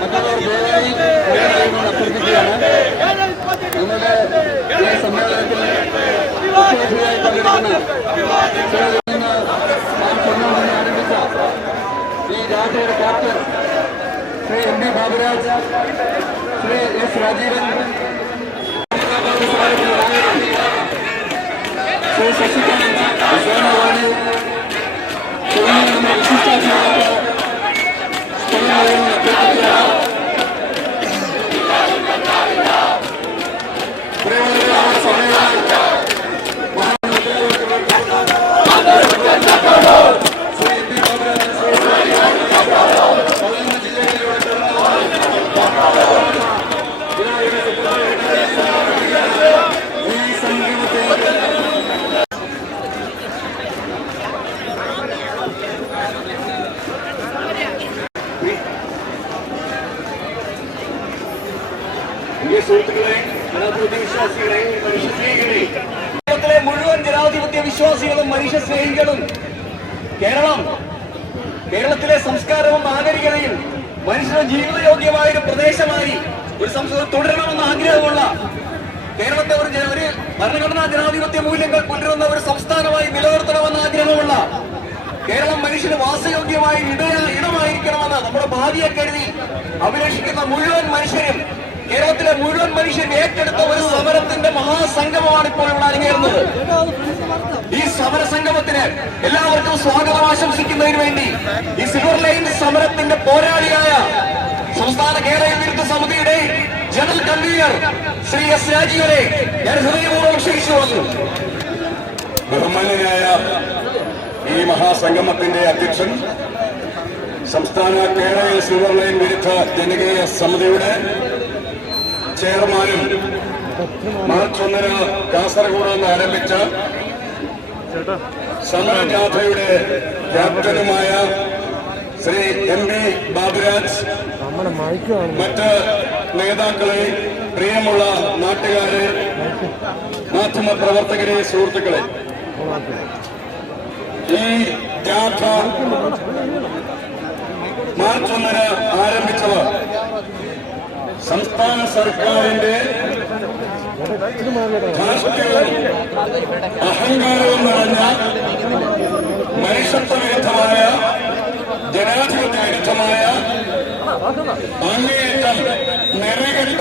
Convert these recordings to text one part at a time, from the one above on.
മറ്റുള്ളവർ ദയവായി അഭ്യർത്ഥിക്കുകയാണ്. നമ്മുടെ ഈ സമ്മേളനത്തിൽ മുഖ്യാതിഥിയായി പങ്കെടുക്കുന്ന ആരംഭിച്ച ഈ രാത്രിയുടെ captain Shri M P Baburaj, Shri S Rajeevan, Shri Sasikanth, Sonawane തുടങ്ങിയ നമ്മുടെ വിശിഷ്ടാതിഥികളെ കേരളത്തിലെ മുഴുവൻ ജനാധിപത്യ വിശ്വാസികളും മനുഷ്യ സ്നേഹികളും കേരളത്തിലെ സംസ്കാരവും നാഗരികതയും മനുഷ്യന് ജീവിതയോഗ്യമായ ഒരു പ്രദേശമായി ഒരു സംസ്കാരം തുടരണമെന്ന് ആഗ്രഹമുള്ള കേരളത്തെ ഒരു ഭരണഘടനാ ജനാധിപത്യ മൂല്യങ്ങൾ കൊണ്ടുവരുന്ന ഒരു സംസ്ഥാനമായി നിലനിർത്തണമെന്ന് ആഗ്രഹമുള്ള കേരളം മനുഷ്യന് വാസയോഗ്യമായ ഇടമായിരിക്കണമെന്ന് നമ്മുടെ ഭാവിയെ കരുതി അഭിലഷിക്കുന്ന മുഴുവൻ മനുഷ്യരും കേരളത്തിലെ മുഴുവൻ മനുഷ്യൻ ഏറ്റെടുത്ത ഒരു സമരത്തിന്റെ മഹാസംഗമമാണ് ഇപ്പോൾ ഇവിടെ അരങ്ങേറുന്നത്. ഈ സമരസംഗമത്തിന് എല്ലാവർക്കും സ്വാഗതം ആശംസിക്കുന്നതിന് വേണ്ടി ഈ സിൽവർ ലൈൻ സമരത്തിന്റെ പോരാളിയായ സംസ്ഥാന കേരള വിരുദ്ധ സമിതിയുടെ ജനറൽ കൺവീനർ ശ്രീ എസ് രാജീവനെ ഞാൻ ഹൃദയപൂർവ്വം ക്ഷണിച്ചു വന്നു. ബഹുമാന്യനായ ഈ മഹാസംഗമത്തിന്റെ അധ്യക്ഷൻ, സംസ്ഥാന കേരള സിൽവർ ലൈൻ വിരുദ്ധ ജനകീയ സമിതിയുടെ ചെയർമാനും മാർച്ച് 1 കാസർഗോഡ് നിന്ന് ആരംഭിച്ച സമരജാഥയുടെ ക്യാപ്റ്റനുമായ ശ്രീ എം പി ബാബുരാജ്, മറ്റ് നേതാക്കളെ, പ്രിയമുള്ള നാട്ടുകാരെ, മാധ്യമ പ്രവർത്തകരെ, സുഹൃത്തുക്കളെ, ഈ ജാഥ മാർച്ച് 1 ആരംഭിച്ചവർ സംസ്ഥാന സർക്കാരിന്റെ അഹങ്കാരവും നിറഞ്ഞ മനുഷ്യത്വ വിരുദ്ധമായ ജനാധിപത്യ വിരുദ്ധമായ അങ്ങേയറ്റം നിറകെട്ട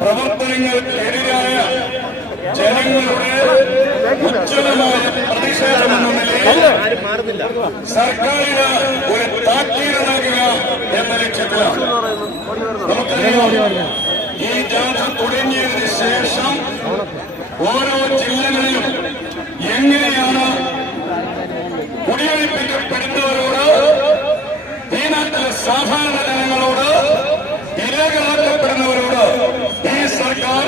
പ്രവർത്തനങ്ങൾക്കെതിരായ ജനങ്ങളുടെ ഉജ്ജ്വലമായ പ്രതിഷേധമെന്ന നിലയിൽ സർക്കാരിന് ഒരു താക്കീത് നൽകുക എന്ന ലക്ഷ്യത്തിലാണ്. നമുക്കറിയാം, ഈ ജാഥ തുടങ്ങിയതിന് ശേഷം ഓരോ ജില്ലകളിലും എങ്ങനെയാണ് കുടിയൊഴിപ്പിക്കപ്പെടുന്നവരോട്, ഈ നാട്ടിലെ സാധാരണ ജനങ്ങളോട്, ഇരകളാക്കപ്പെടുന്നവരോട് ഈ സർക്കാർ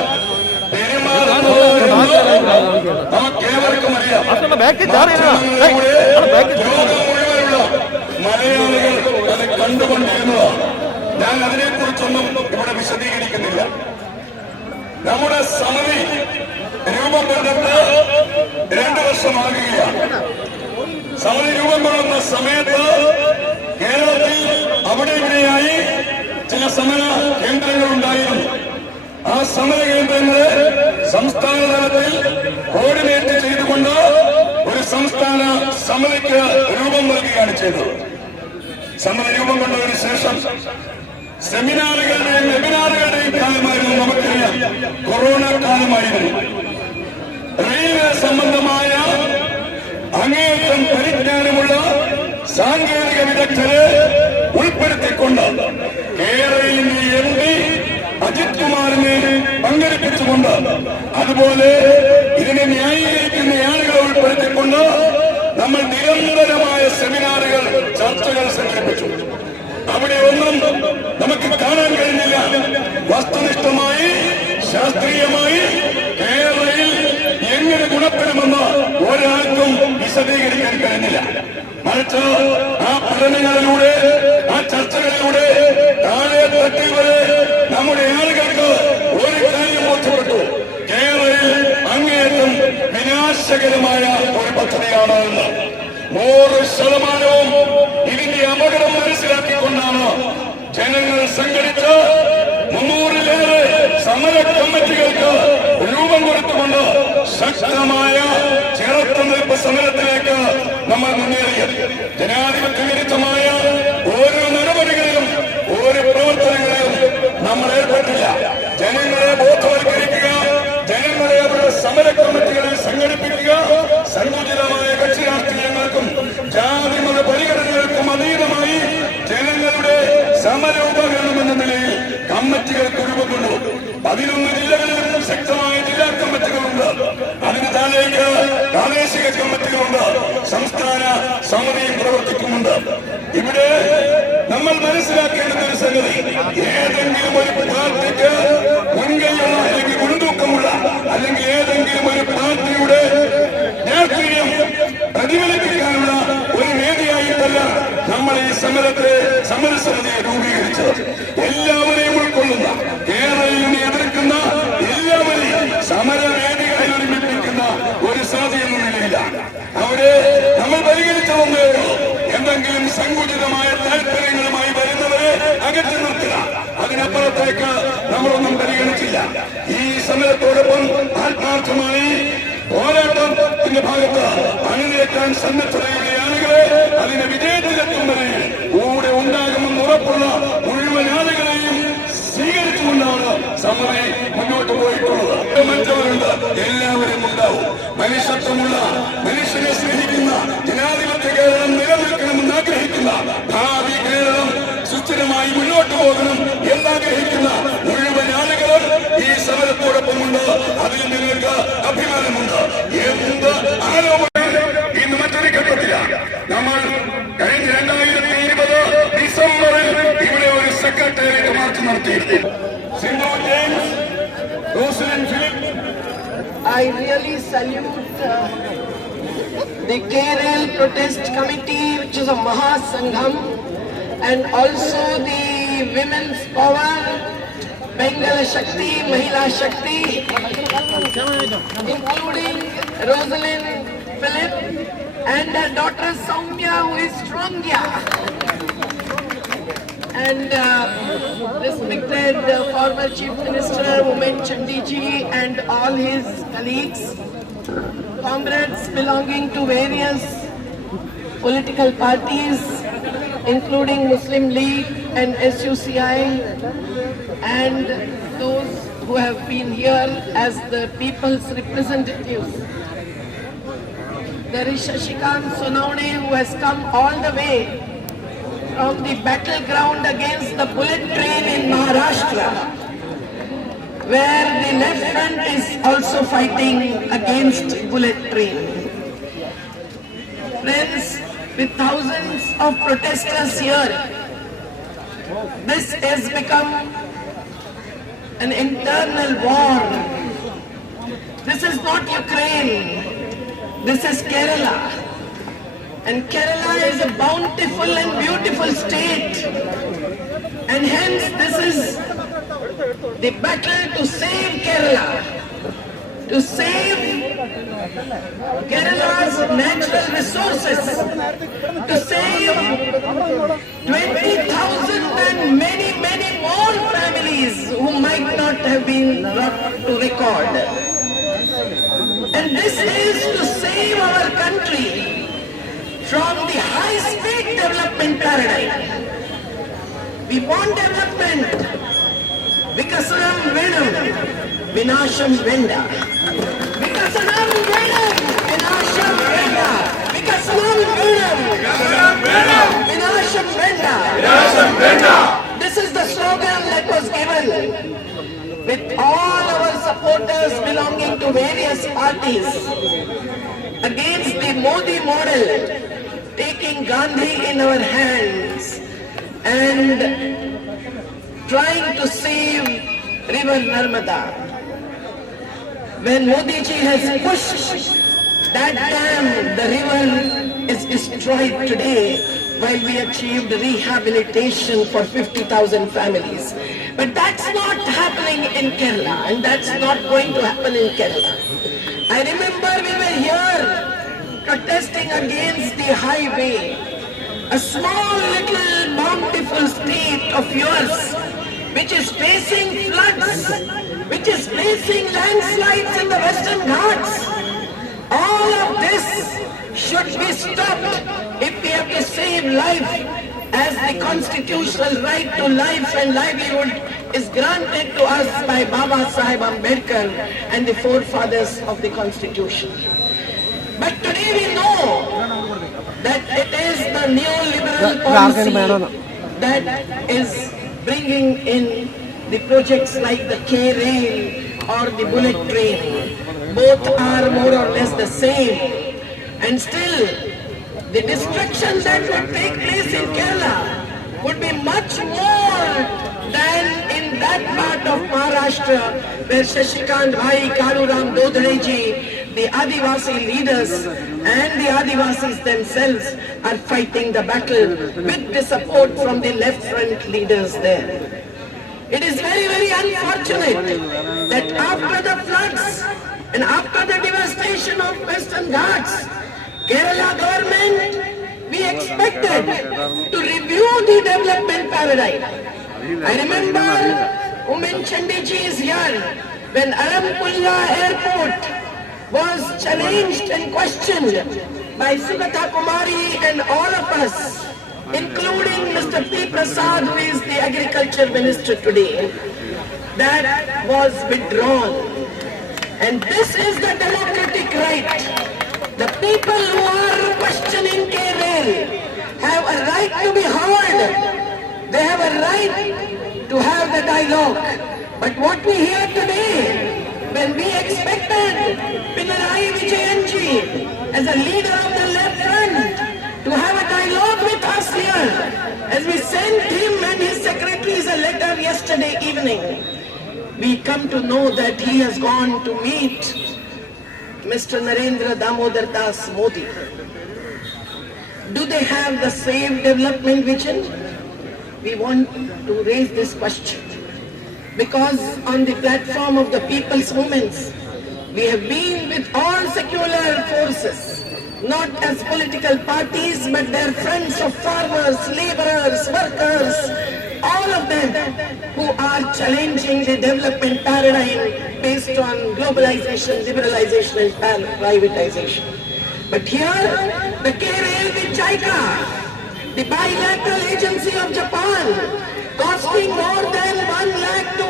നമുക്കേവർക്കും അറിയാം. ലോകം മുഴുവനുള്ള മലയാളികൾ അത് കണ്ടുകൊണ്ടിരുന്നതാണ്. ഞാൻ അതിനെക്കുറിച്ചൊന്നും ഇവിടെ വിശദീകരിക്കുന്നില്ല. നമ്മുടെ സമിതി രൂപം കൊണ്ടിട്ട് 2 വർഷമാകുകയാണ്. സമിതി രൂപം കൊള്ളുന്ന സമയത്ത് കേരളത്തിൽ അവിടെ ഇവിടെയായി ചില സമര കേന്ദ്രങ്ങൾ ഉണ്ടായിരുന്നു. ആ സമര കേന്ദ്രങ്ങളെ സംസ്ഥാന തലത്തിൽ കോർഡിനേറ്റ് ചെയ്തുകൊണ്ട് ഒരു സംസ്ഥാന സമിതിക്ക് രൂപം നൽകുകയാണ് ചെയ്തത്. സമിതി രൂപം കൊണ്ടതിന് ശേഷം സെമിനാറുകളുടെയും വെബിനാറുകളുടെയും കാലമായിരുന്നു. നമുക്കറിയാം, കൊറോണ കാലമായിരുന്നു. റെയിൽവേ സംബന്ധമായ അങ്ങേയറ്റം പരിജ്ഞാനമുള്ള സാങ്കേതിക വിദഗ്ധരെ ഉൾപ്പെടുത്തിക്കൊണ്ട് കേരളയിലെ എം പി അജിത് കുമാറിനെ പങ്കെടുപ്പിച്ചുകൊണ്ട്, അതുപോലെ ഇതിനെ ന്യായീകരിക്കുന്ന ആളുകളെ ഉൾപ്പെടുത്തിക്കൊണ്ട് നമ്മൾ നിരന്തരമായ സെമിനാറുകൾ, ചർച്ചകൾ സംഘടിപ്പിച്ചു. അവിടെ ഒന്നും നമുക്ക് കാണാൻ കഴിഞ്ഞില്ല. വസ്തുനിഷ്ഠമായി, ശാസ്ത്രീയമായി കേരളയിൽ എങ്ങനെ ഗുണപ്പെടുമെന്ന് ഒരാൾക്കും വിശദീകരിക്കാൻ കഴിഞ്ഞില്ല. മറിച്ച് ആ പഠനങ്ങളിലൂടെ, ആ ചർച്ചകളിലൂടെ താഴെ തട്ടി വരെ നമ്മുടെ ആളുകൾക്ക് ഒരു കാര്യം ബോധ്യപ്പെട്ടു: കേരളയിൽ അങ്ങേയറ്റം വിനാശകരമായ ഒരു പദ്ധതിയാണ് എന്ന്. 100% ഇതിന്റെ അപകടം മനസ്സിലാക്കിക്കൊണ്ട് ജനങ്ങൾ സംഘടിച്ച 300-ലേറെ സമര കമ്മിറ്റികൾക്ക് രൂപം കൊടുത്തുകൊണ്ട് ശക്തമായ ചെറുത്തുനിൽപ്പ് സമരത്തിലേക്ക് നമ്മൾ മുന്നേറിയത്. ജനാധിപത്യ വിരുദ്ധമായ ഓരോ നടപടികളിലും ഓരോ പ്രവർത്തനങ്ങളിലും നമ്മൾ ഏർപ്പെട്ടില്ല. ജനങ്ങളെ ബോധവൽക്കരിക്കുക, ജനങ്ങളെ അവരുടെ സമര കമ്മിറ്റികളിൽ സംഘടിപ്പിക്കുക, സങ്കുചിതമായ കക്ഷി രാഷ്ട്രീയങ്ങൾക്കും ജാതിമത പരിഗണനകൾക്കും അതീതമായി ജനങ്ങളുടെ സമര ഉപകരണം എന്ന നിലയിൽ കമ്മിറ്റികൾക്ക് രൂപം കൊണ്ടു. 11 ജില്ലകളിലും ശക്തമായ ജില്ലാ കമ്മിറ്റികളുണ്ട്. അതിന് താഴേക്ക് പ്രാദേശിക കമ്മിറ്റികളുണ്ട്. സംസ്ഥാന സമിതിയും പ്രവർത്തിക്കുന്നുണ്ട്. ഇവിടെ നമ്മൾ മനസ്സിലാക്കേണ്ടുന്ന ഒരു സംഗതി, ഏതെങ്കിലും ഒരു പാർട്ടിക്ക് മുൻകൈയുള്ള അല്ലെങ്കിൽ മുൻതൂക്കമുള്ള അല്ലെങ്കിൽ ഏതെങ്കിലും ഒരു പാർട്ടിയുടെ രാഷ്ട്രീയം പ്രതിഫലിപ്പിക്കാനുള്ള ഒരു വേദിയായിട്ടല്ല നമ്മൾ ഈ സമരസമിതിയെ രൂപീകരിച്ചത്. എല്ലാവരെയും ഉൾക്കൊള്ളുന്ന, കേരളയിൽ എതിർക്കുന്ന എല്ലാവരെയും സമരവേദികളിൽ ഒരുമിപ്പിക്കുന്ന ഒരു സാധ്യത നിലയില്ല. അവരെ നമ്മൾ പരിഗണിച്ചതൊന്നേ ഉള്ളൂ, എന്തെങ്കിലും സങ്കുചിതമായ താല്പര്യങ്ങളുമായി വരുന്നവരെ അകറ്റി നിർത്തുക. അതിനപ്പുറത്തേക്ക് നമ്മളൊന്നും പരിഗണിച്ചില്ല. ഈ സമരത്തോടൊപ്പം ആത്മാർത്ഥമായി പോരാട്ടത്തിന്റെ ഭാഗത്ത് അണിനിരക്കാൻ സന്നദ്ധതയുടെ ആളുകളെ അതിന്റെ വിജയത്തിലെത്തും വരെ കൂടെ ഉണ്ടാകുമെന്ന് ഉറപ്പുള്ള മുഴുവൻ ആളുകളെയും സ്വീകരിച്ചുകൊണ്ടാണ് സമിതി മുന്നോട്ട് പോയിട്ടുള്ളത്. മറ്റവരുണ്ട്, എല്ലാവരും ഉണ്ടാവും. മനുഷ്യത്വമുള്ള, മനുഷ്യനെ സ്നേഹിക്കുന്ന, ജനാധിപത്യ കേരളം നിലനിൽക്കണമെന്ന് ആഗ്രഹിക്കുന്ന, ഭാവി കേരളം സുസ്ഥിരമായി മുന്നോട്ട് പോകണം എന്നാഗ്രഹിക്കുന്ന മുഴുവൻ ആളുകളും ഈ സമരത്തോടൊപ്പമുണ്ട്. അതിൽ നിങ്ങൾക്ക് അഭിമാനമുണ്ട്. എന്ത് ആരോപണം ഇന്ന് മറ്റൊരു ഘട്ടത്തിലാണ്. നമ്മൾ കഴിഞ്ഞ 2020 ഡിസംബറിൽ ഇവിടെ ഒരു സെക്രട്ടേറിയറ്റ് മാർച്ച് നടത്തിയിരുന്നു. Sindhu James, Rosalin Philip. I really salute the KRL Protest Committee, which is a Mahasangham, and also the Women's Power, Bengal Shakti, Mahila Shakti, including Rosalind Philip and her daughter Soumya, who is Strongya, and respected former Chief Minister Umen Chandiji and all his colleagues, comrades belonging to various political parties, including Muslim League and SUCI, and those who have been here as the people's representatives. There is Shashikant Sonawane, who has come all the way from the battleground against the bullet train in Maharashtra, where the left front is also fighting against bullet train. Friends, with thousands of protesters here, this has become an internal war. This is not Ukraine. This is Kerala. And Kerala is a bountiful and beautiful state. And hence this is the battle to save Kerala, to save Kerala's natural resources, to save 20,000 and many, many more families who might not have been brought to record. And this is to save our country from the high-speed development paradigm. We want development. Vikasanam Venam, Vinasham Venda. Vikasanam Venam, Vinasham Venda. Vikasanam Venam, Vinasham Venda. This is the slogan that was given with all our supporters belonging to various parties against the Modi model, taking Gandhi in our hands and trying to save river Narmada. When Modi ji has pushed that dam, the river is destroyed today, while we achieved rehabilitation for 50,000 families. But that's not happening in Kerala, and that's not going to happen in Kerala. I remember we were here protesting against the highway, a small little bountiful state which is facing floods, which is facing landslides in the Western Ghats. All of this should be stopped if we have to save life, as the constitutional right to life and livelihood is granted to us by Baba Sahib Ambedkar and the forefathers of the Constitution. But today we know that it is the neoliberal policy that is bringing in the projects like the K-Rail or the bullet train. Both are more or less the same. And still, the destruction that would take place in Kerala would be much more than in that part of Maharashtra where Shashikant Bhai, Kaluram Dodreji, the Adivasi leaders and the Adivasis themselves are fighting the battle with the support from the left front leaders there. It is very, very unfortunate that after the floods and after the devastation of Western Ghats, Kerala government, we expected to review the development paradigm. I remember Umen Chandiji is here when Arampulla airport was challenged and questioned by Sugata Kumari and all of us, including Mr. P. Prasad, who is the agriculture minister today. That was withdrawn. And this is the democratic right. The people who are questioning K-Rail have a right to be heard. They have a right to have the dialogue. But what we hear today, when we expected Pinarayi Vijayanji as a leader of the left front to have a dialogue with us here, as we sent him and his secretaries a letter yesterday evening, we come to know that he has gone to meet Mr. Narendra Damodar Das Modi. Do they have the same development vision? We want to raise this question because on the platform of the people's movements, we have been with all secular forces, not as political parties, but they are friends of farmers, laborers, workers, all of them who are challenging the development paradigm based on globalization, liberalization and privatization. But here, the K-Rail with JICA, the bilateral agency of Japan, costing more than 1 lakh to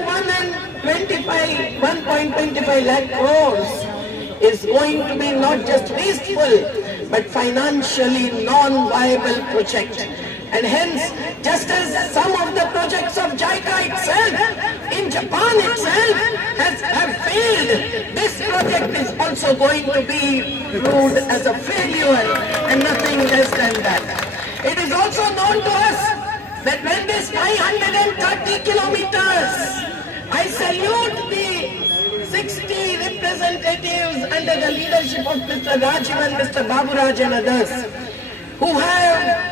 1.25 lakh crores, is going to be not just wasteful, but financially non-viable project. And hence, just as some of the projects of JICA itself, in Japan itself, have failed, this project is also going to be proved as a failure and nothing less than that. It is also known to us that when this 530 kilometers, I salute the 60 representatives under the leadership of Mr. Rajiv and Mr. Baburaj and others, who have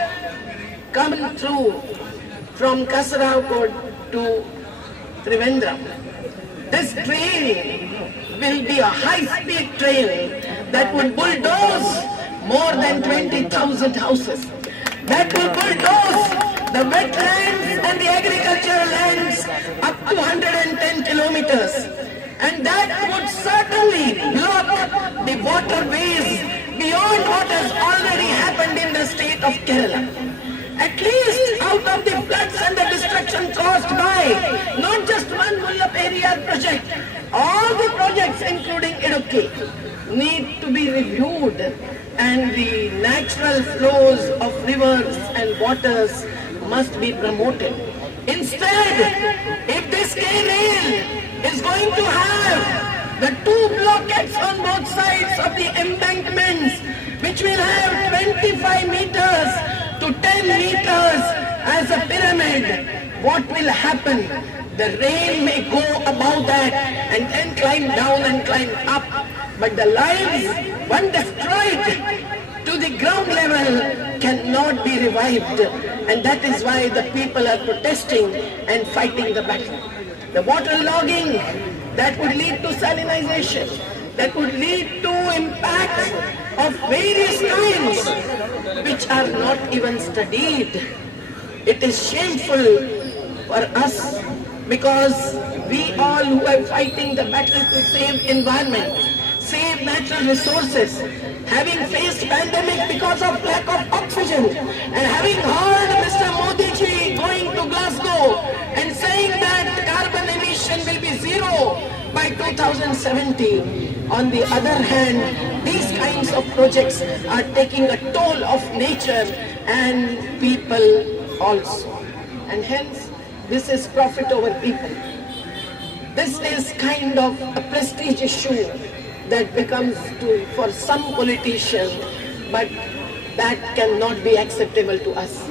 come through from Kasaragod to Trivandrum. This train will be a high-speed train that would bulldoze more than 20,000 houses. That will bulldoze the wetlands and the agricultural lands up to 110 kilometers. And that would certainly block the waterways beyond what has already happened in the state of Kerala. At least out of the floods and the destruction caused by not just one Mullaperiyar project, all the projects including Idukki need to be reviewed and the natural flows of rivers and waters must be promoted. Instead, if this K-Rail is going to have the two blockades on both sides of the embankments, which will have 25 meters to 10 meters as a pyramid, what will happen? The rain may go above that and then climb down and climb up, but the lives, when destroyed to the ground level, cannot be revived. And that is why the people are protesting and fighting the battle. The water logging that would lead to salinization, that would lead to impacts of various kinds which are not even studied. It is shameful for us because we all who are fighting the battle to save environment, save natural resources, having faced pandemic because of lack of oxygen, and having heard Mr. Modi ji going to Glasgow and saying that carbon emission will be zero by 2070. On the other hand, these kinds of projects are taking a toll of nature and people also. And hence, this is profit over people. This is kind of a prestige issue that becomes for some politician, but that cannot be acceptable to us.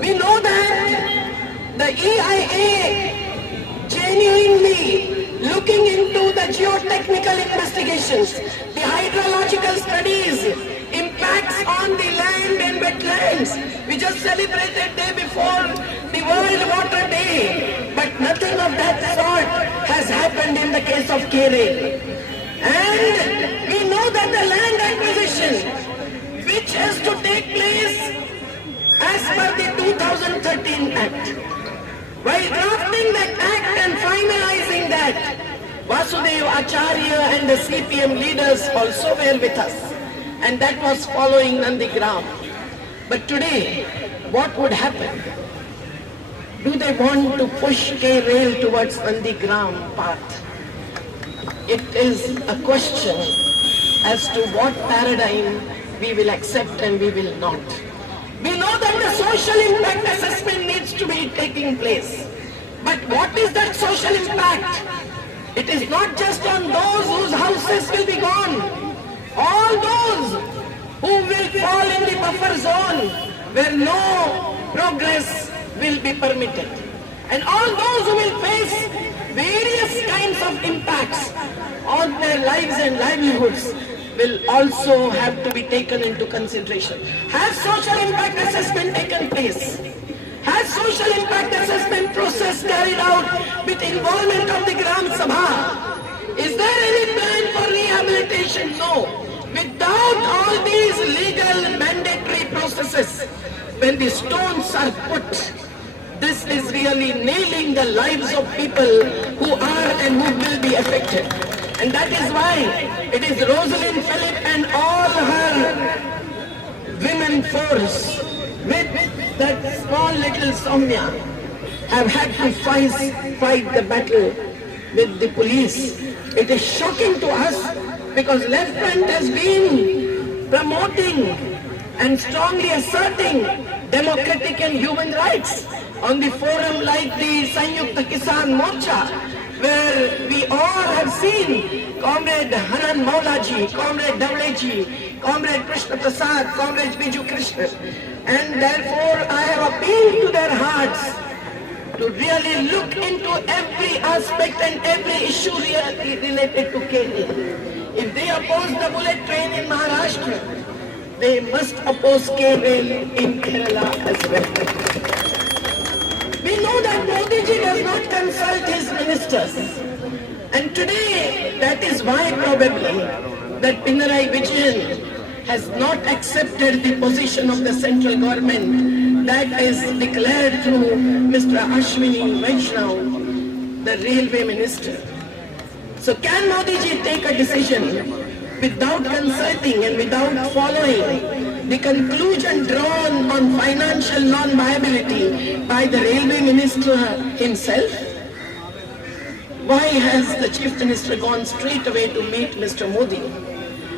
We know that the EIA genuinely looking into the geotechnical investigations, the hydrological studies, impacts on the land and wetlands. We just celebrated day before the World Water Day, but nothing of that sort has happened in the case of Kerala. And we know that the land acquisition, which has to take place as per the 2013 Act. While drafting that Act and finalizing that, Vasudev Acharya and the CPM leaders also were with us. And that was following Nandigram. But today, what would happen? Do they want to push K-Rail towards Nandigram path? It is a question as to what paradigm we will accept and we will not. We know that the social impact assessment needs to be taking place. But what is that social impact? It is not just on those whose houses will be gone. All those who will fall in the buffer zone where no progress will be permitted. And all those who will face various kinds of impacts on their lives and livelihoods will also have to be taken into consideration. Has social impact assessment taken place? Has social impact assessment process carried out with involvement of the Gram Sabha? Is there any plan for rehabilitation? No. Without all these legal mandatory processes, when the stones are put, this is really nailing the lives of people who are and who will be affected. And that is why it is Rosalind Phillip and all her women force with that small little Soumya have had to fight the battle with the police. It is shocking to us because Left Front has been promoting and strongly asserting democratic and human rights on the forum like the Sanyukta Kisan Morcha, where we all have seen Comrade Hanan Maulaji, Comrade Davleji, Comrade Krishna Prasad, Comrade Biju Krishna. And therefore I have appealed to their hearts to really look into every aspect and every issue related to Kerala. If they oppose the bullet train in Maharashtra, they must oppose K-Rail in Kerala as well. We know that Modi ji does not consult his ministers. And today, that is why probably that Pinarayi Vijayan has not accepted the position of the central government that is declared through Mr. Ashwini Vaishnav, the railway minister. So can Modi ji take a decision without consulting and without following the conclusion drawn on financial non-viability by the railway minister himself? Why has the chief minister gone straight away to meet Mr. Modi?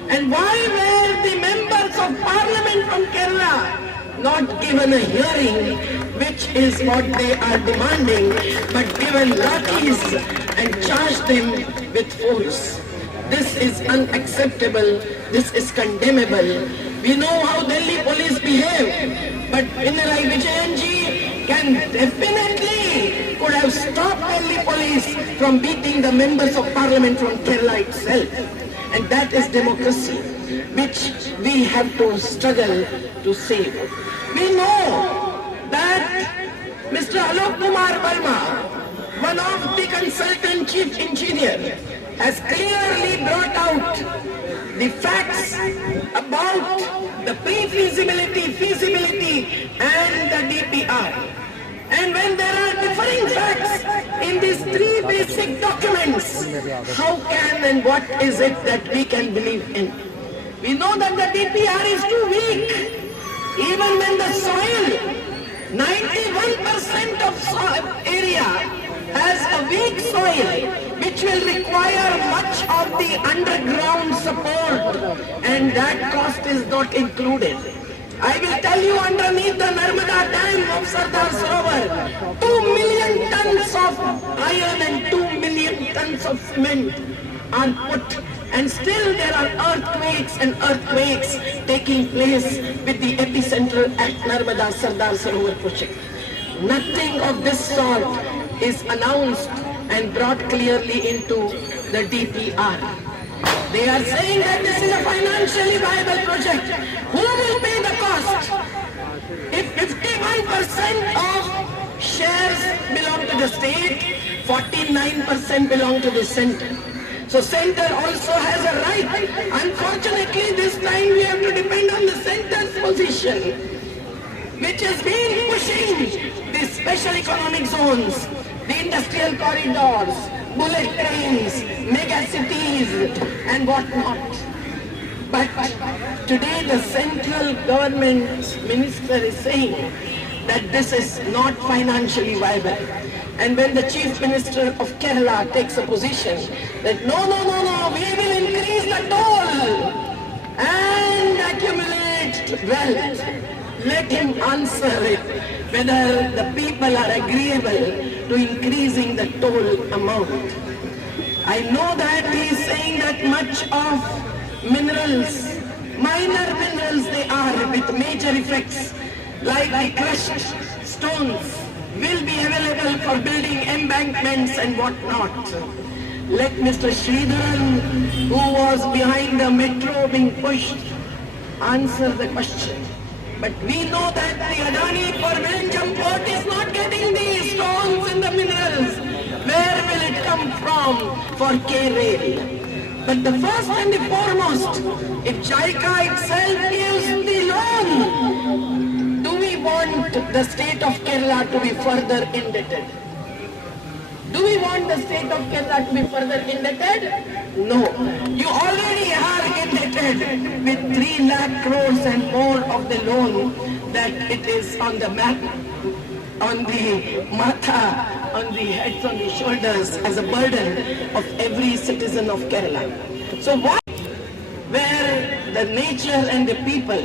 And why were the members of parliament from Kerala not given a hearing, which is what they are demanding, but given lathis and charged them with force? This is unacceptable. This is condemnable. We know how Delhi police behave, but Pinarayi Vijayan ji can definitely could have stopped Delhi police from beating the members of parliament from Kerala itself. And that is democracy, which we have to struggle to save. We know that Mr. Alok Kumar Verma, one of the consultant chief engineer, has clearly brought out the facts about the pre-feasibility, feasibility and the DPR. And when there are differing facts, in these three basic documents, how can and what is it that we can believe in? We know that the DPR is too weak. Even when the soil, 91% of area has a weak soil, which will require much of the underground support, and that cost is not included. I will tell you, underneath the Narmada Dam of Sardar Sarovar, 2 million tons of iron and 2 million tons of cement are put, and still there are earthquakes taking place with the epicenter at Narmada Sardar Sarovar project. Nothing of this sort is announced and brought clearly into the DPR. They are saying that this is a financially viable project. Who will pay the cost? If 51% of shares belong to the state, 49% belong to the center. So center also has a right. Unfortunately, this time we have to depend on the center's position, which has been pushing the special economic zones, the industrial corridors, bullet trains, mega cities, and whatnot. But today the central government minister is saying that this is not financially viable. And when the chief minister of Kerala takes a position that no, we will increase the toll and accumulate wealth, let him answer it whether the people are agreeable to increasing the toll amount. I know that he is saying that much of minerals, minor minerals they are with major effects, like the crushed stones, will be available for building embankments and whatnot. Let Mr. Sridharan, who was behind the metro being pushed, answer the question. But we know that the Adani for Belgium port is not getting the stones and the minerals. Where will it come from for K-Rail? But the first and the foremost, if JICA itself gives the loan, do we want the state of Kerala to be further indebted? Do we want the state of Kerala to be further indebted? No. You already are indebted with 3 lakh crores and more of the loan that it is on the map, on the matha, on the heads, on the shoulders as a burden of every citizen of Kerala. So what, where the nature and the people,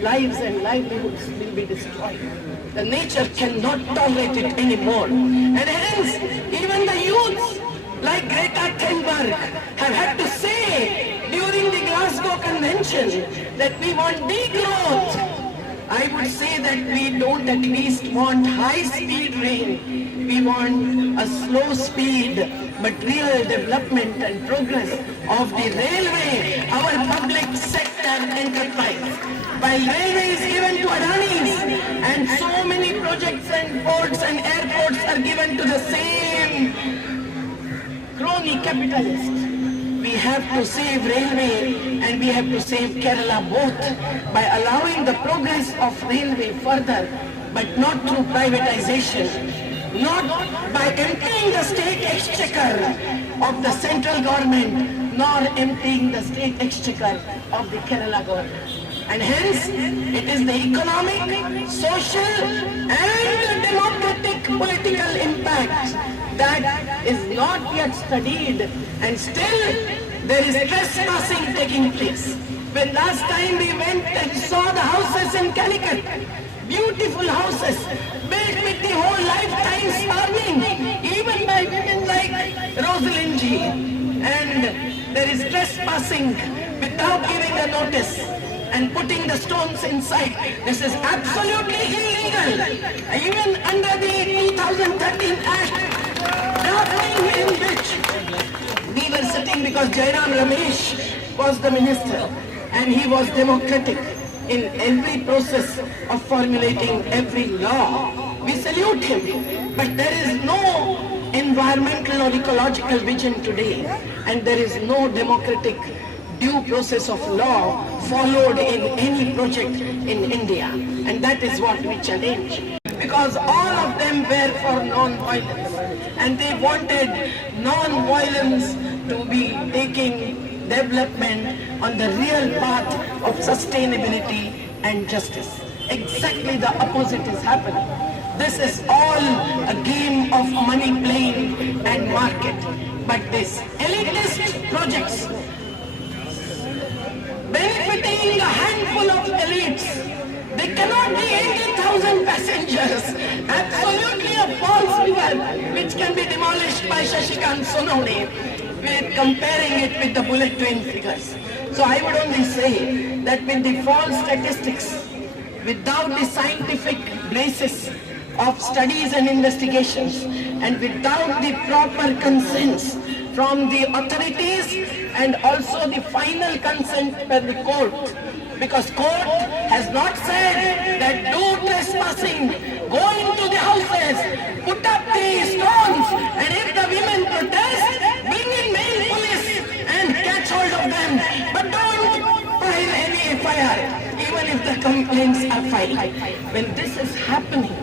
lives and livelihoods will be destroyed. The nature cannot tolerate it anymore. And hence, even the youths like Greta Thunberg have had to say during the Glasgow Convention that we want degrowth. I would say that we don't at least want high-speed rain. We want a slow speed but real development and progress of the railway, our public sector enterprise. While railway is given to Adanis and so many projects and ports and airports are given to the same crony capitalists, we have to save railway and we have to save Kerala both by allowing the progress of railway further, but not through privatization, not by emptying the state exchequer of the central government, nor emptying the state exchequer of the Kerala government. And hence, it is the economic, social and democratic political impact that is not yet studied, and still there is trespassing taking place. When last time we went and saw the houses in Calicut, beautiful houses built with the whole lifetime's earning, even by women like Rosalind G. And there is trespassing without giving a notice and putting the stones inside. This is absolutely illegal. Even under the 2013 Act, drafting in which we were sitting because Jairam Ramesh was the minister and he was democratic in every process of formulating every law. We salute him. But there is no environmental or ecological vision today, and there is no democratic due process of law followed in any project in India, and that is what we challenge. because all of them were for non-violence, and they wanted non-violence to be taking development on the real path of sustainability and justice. Exactly the opposite is happening. This is all a game of money playing and market. But these elitist projects benefiting a handful of elites, they cannot be 80,000 passengers. Absolutely a false figure which can be demolished by Shashikant Sonone with comparing it with the bullet train figures. So I would only say that with the false statistics, without the scientific basis of studies and investigations, and without the proper consents from the authorities and also the final consent by the court, because court has not said that do trespassing, go into the houses, put up the stones, and if the women protest, bring in male police and catch hold of them, but don't file any FIR, even if the complaints are filed. When this is happening,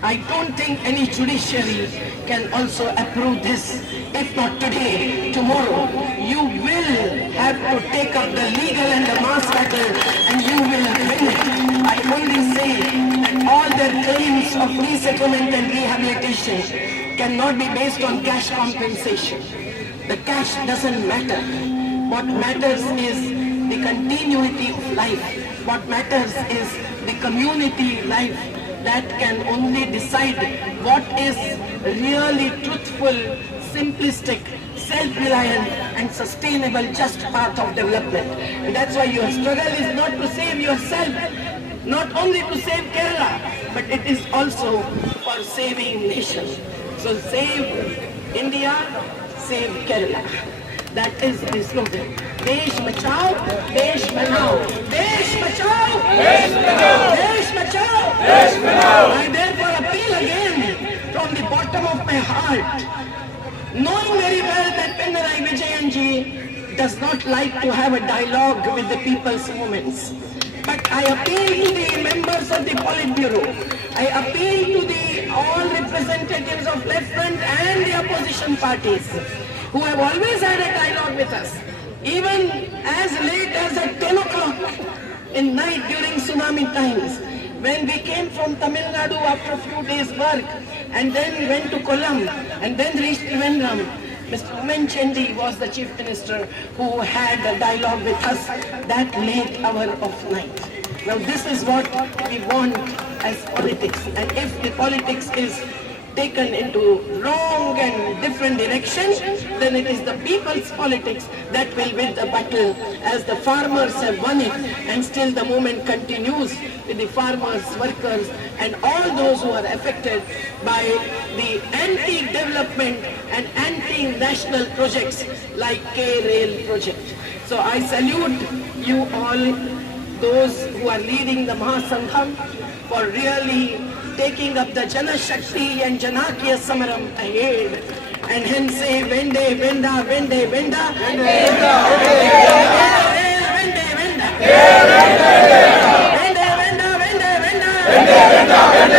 I don't think any judiciary can also approve this. If not today, tomorrow, you will have to take up the legal and the mass battle, and you will win it. I only say that all their claims of resettlement and rehabilitation cannot be based on cash compensation. The cash doesn't matter. What matters is the continuity of life. What matters is the community life that can only decide what is really truthful, simplistic, self-reliant and sustainable just path of development. And that's why your struggle is not to save yourself, not only to save Kerala, but it is also for saving nations. So save India, save Kerala. That is the slogan. Desh bachao, desh banao. Desh bachao, desh banao. Desh bachao, desh banao. I therefore appeal again from the bottom of my heart, knowing very well that Pinarayi Vijayanji does not like to have a dialogue with the people's movements. But I appeal to the members of the Politburo. I appeal to the all representatives of left front and the opposition parties, who have always had a dialogue with us, even as late as at 10 o'clock in night during tsunami times, when we came from Tamil Nadu after a few days' work, and then we went to Kollam, and then reached Trivandrum. Mr. Umen Chendi was the Chief Minister who had a dialogue with us that late hour of night. Now this is what we want as politics, and if the politics is taken into wrong and different directions, then it is the people's politics that will win the battle, as the farmers have won it, and still the movement continues with the farmers, workers and all those who are affected by the anti-development and anti-national projects like K-Rail project. So I salute you all, those who are leading the Mahasangham, for really taking up the Jana Shakti and Janakya Samaram ahead, and hence say Vende Venda Vende Venda Vende Venda Vende Venda Vende Venda Vende Venda Vende Venda